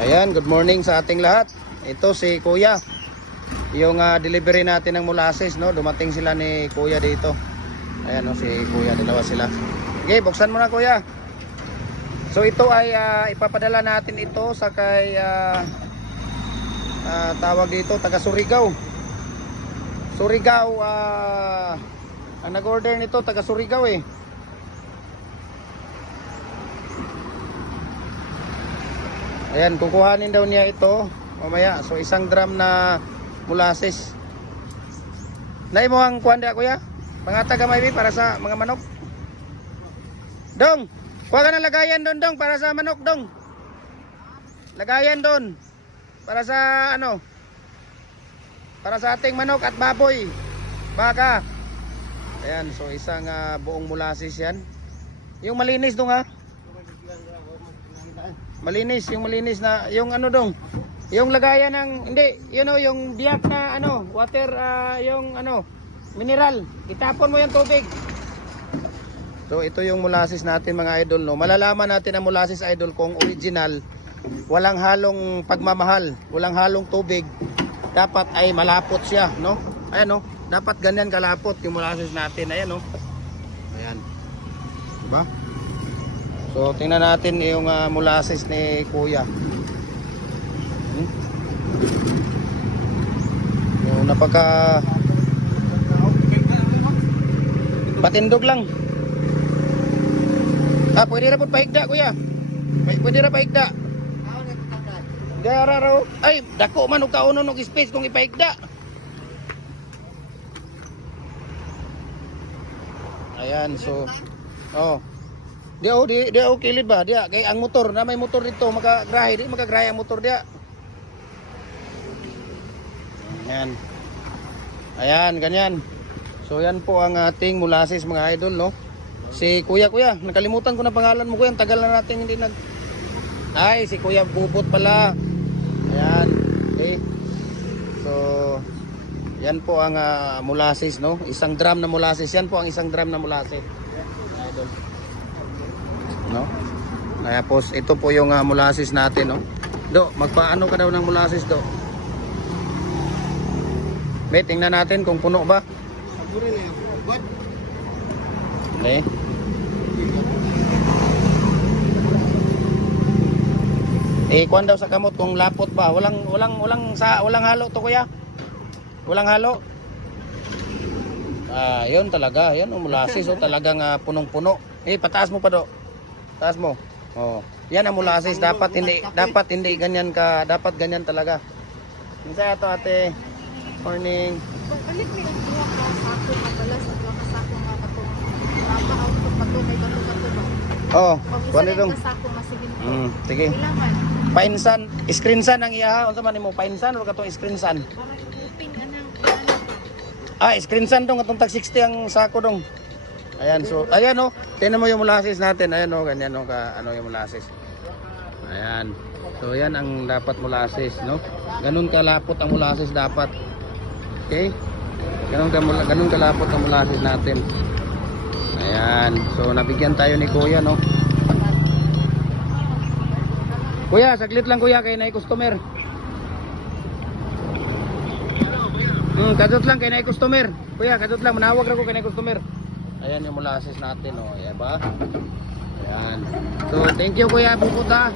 Ayan, good morning sa ating lahat. Ito si Kuya. Yung delivery natin ng molasses, no? Dumating sila ni Kuya dito. Ayan, no, si Kuya, dalawa sila. Okay, buksan mo na, Kuya. So ito ay ipapadala natin ito sa kay tawag dito, taga Surigao. Surigao, ang nag-order nito taga Surigao eh. Ayan, kukuhanin daw niya ito mamaya. So isang drum na molasses. Nay mo ang kuhan dia, Kuya? Pangatag gamay para sa mga manok. Dong, kuha ka ng lagayan doon, Dong, para sa manok, Dong. Lagayan doon para sa ano? Para sa ating manok at baboy. Baka. Ayan, so isang buong molasses yan. Yung malinis dong ha. Malinis, yung malinis na, yung ano dong, yung lagayan ng, hindi, you know, yung biyak na ano, water, yung ano, mineral, itapon mo yung tubig. So ito yung molasses natin mga idol, no. Malalaman natin ang molasses, idol, kung original, walang halong pagmamahal, walang halong tubig, dapat ay malapot siya, no. Ayan, no, dapat ganyan kalapot yung molasses natin, ayan, no. Ayan, diba? So tingnan natin yung molasses ni Kuya. Yung napaka patindog lang. Pwede ra pud paigda, Kuya. Pwede ra paigda. Gara raw. Ay, dako man og kaunon og space kung ipaigda. Ayan, so di kilid ba dia kay ang motor na may motor dito magagrahe, di magagrahe ang motor dia. Ayan, ganyan. So yan po ang ating molasses mga idol, no. Si Kuya, nakalimutan ko na pangalan mo, Kuya. Tagal na natin hindi ay, si Kuya Bubot pala. Ayan. Okay. So yan po ang molasses, no. Isang drum na molasses. Yan po ang isang drum na molasses. Idol. No? Tapos ito po yung molasses natin, no. Do, magpaano ka daw ng molasses, Do? May tingnan natin kung puno ba. Okay. Kuwan daw sa kamot kung lapot ba. Walang halo to, Kuya. Walang halo. Yun talaga, yan ang molasses, talagang punong-puno. Pataas mo pa, Do. Taas mo. Yan ang molasses, dapat hindi ganyan ka, dapat ganyan talaga. Minsan ito, ate. Morning. Balik mi ang duha ka sako kabala sa duha ka sako nga katong apa auto patungay bato-bato ba. Kuan dong. Sako masigin. Sige. Painsan, screensan ang iya. Unsa man nimo, painsan o katong screensan? Para ipin anang screensan dong katong tag 60 ang sako dong. Ayan, so ayan, tingnan mo yung molasses natin. Ayan, ganyan yung molasses. Ayan. So yan ang dapat molasses, no. Ganun kalapot ang molasses dapat. Okay? Ganun kalapot ang molasses natin. Ayan. So nabigyan tayo ni Kuya, no. Kuya, saglit lang, Kuya, kay nay customer. Kadot lang kay nay customer. Kuya, kadot lang, manawag ra ko kay nay customer. Ayan yung molasses natin, Ayan ba? Ayan. So thank you, Kuya Bubot, ha.